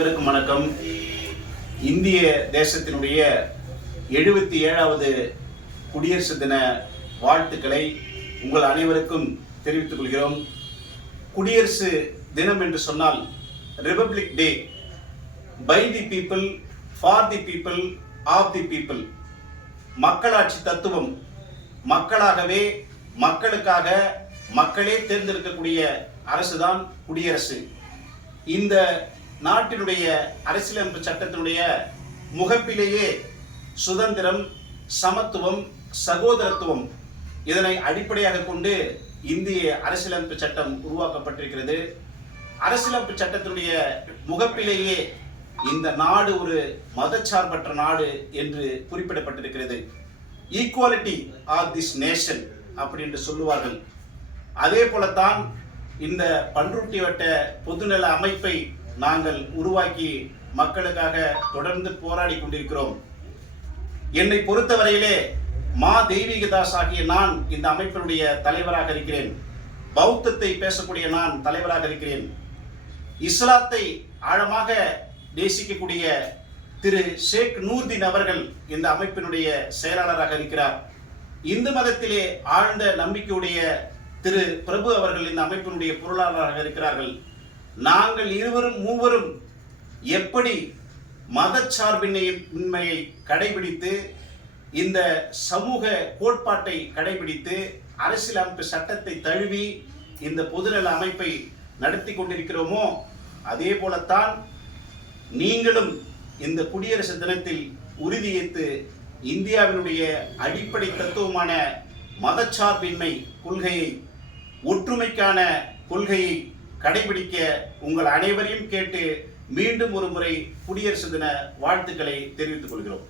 அனைவருக்கும் வணக்கம். இந்திய தேசத்தினுடைய எழுபத்தி ஏழாவது குடியரசு தின வாழ்த்துக்களை உங்கள் அனைவருக்கும் தெரிவித்துக் கொள்கிறோம். குடியரசு தினம் என்று சொன்னால் republic day by the people for the people of the people மக்களாட்சி தத்துவம். மக்களாகவே மக்களுக்காக மக்களே தேர்ந்தெடுக்கக்கூடிய அரசுதான் குடியரசு. இந்த நாட்டினுடைய அரசியலமைப்பு சட்டத்தினுடைய முகப்பிலேயே சுதந்திரம் சமத்துவம் சகோதரத்துவம் இதனை அடிப்படையாக கொண்டு இந்திய அரசியலமைப்பு சட்டம் உருவாக்கப்பட்டிருக்கிறது. அரசியலமைப்பு சட்டத்தினுடைய முகப்பிலேயே இந்த நாடு ஒரு மதச்சார்பற்ற நாடு என்று குறிப்பிடப்பட்டிருக்கிறது. ஈக்குவாலிட்டி ஆஃப் திஸ் நேஷன் அப்படி என்று சொல்லுவார்கள். அதே போலத்தான் இந்த பன்ருட்டி வட்ட பொதுநல அமைப்பை நாங்கள் உருவாக்கி மக்களுக்காக தொடர்ந்து போராடி கொண்டிருக்கிறோம். என்னை பொறுத்தவரையிலே மா தெய்வீகதாஸ் ஆகிய நான் இந்த அமைப்பினுடைய தலைவராக இருக்கிறேன். பௌத்தத்தை பேசக்கூடிய நான் தலைவராக இருக்கிறேன். இஸ்லாத்தை ஆழமாக நேசிக்கக்கூடிய திரு ஷேக் நூர்தீன் அவர்கள் இந்த அமைப்பினுடைய செயலாளராக இருக்கிறார். இந்து மதத்திலே ஆழ்ந்த நம்பிக்கையுடைய திரு பிரபு அவர்கள் இந்த அமைப்பினுடைய பொருளாளராக இருக்கிறார்கள். நாங்கள் இருவரும் மூவரும் எப்படி மதச்சார்பின்மையை கடைபிடித்து இந்த சமூக கோட்பாட்டை கடைபிடித்து அரசியலமைப்பு சட்டத்தை தழுவி இந்த பொதுநல அமைப்பை நடத்தி கொண்டிருக்கிறோமோ அதே போலத்தான் நீங்களும் இந்த குடியரசு தினத்தில் உறுதியேற்று இந்தியாவினுடைய அடிப்படை தத்துவமான மதச்சார்பின்மை கொள்கையை ஒற்றுமைக்கான கொள்கையை கடைபிடிக்க உங்கள் அனைவரையும் கேட்டு மீண்டும் ஒரு முறை குடியரசு தின வாழ்த்துக்களை தெரிவித்துக் கொள்கிறோம்.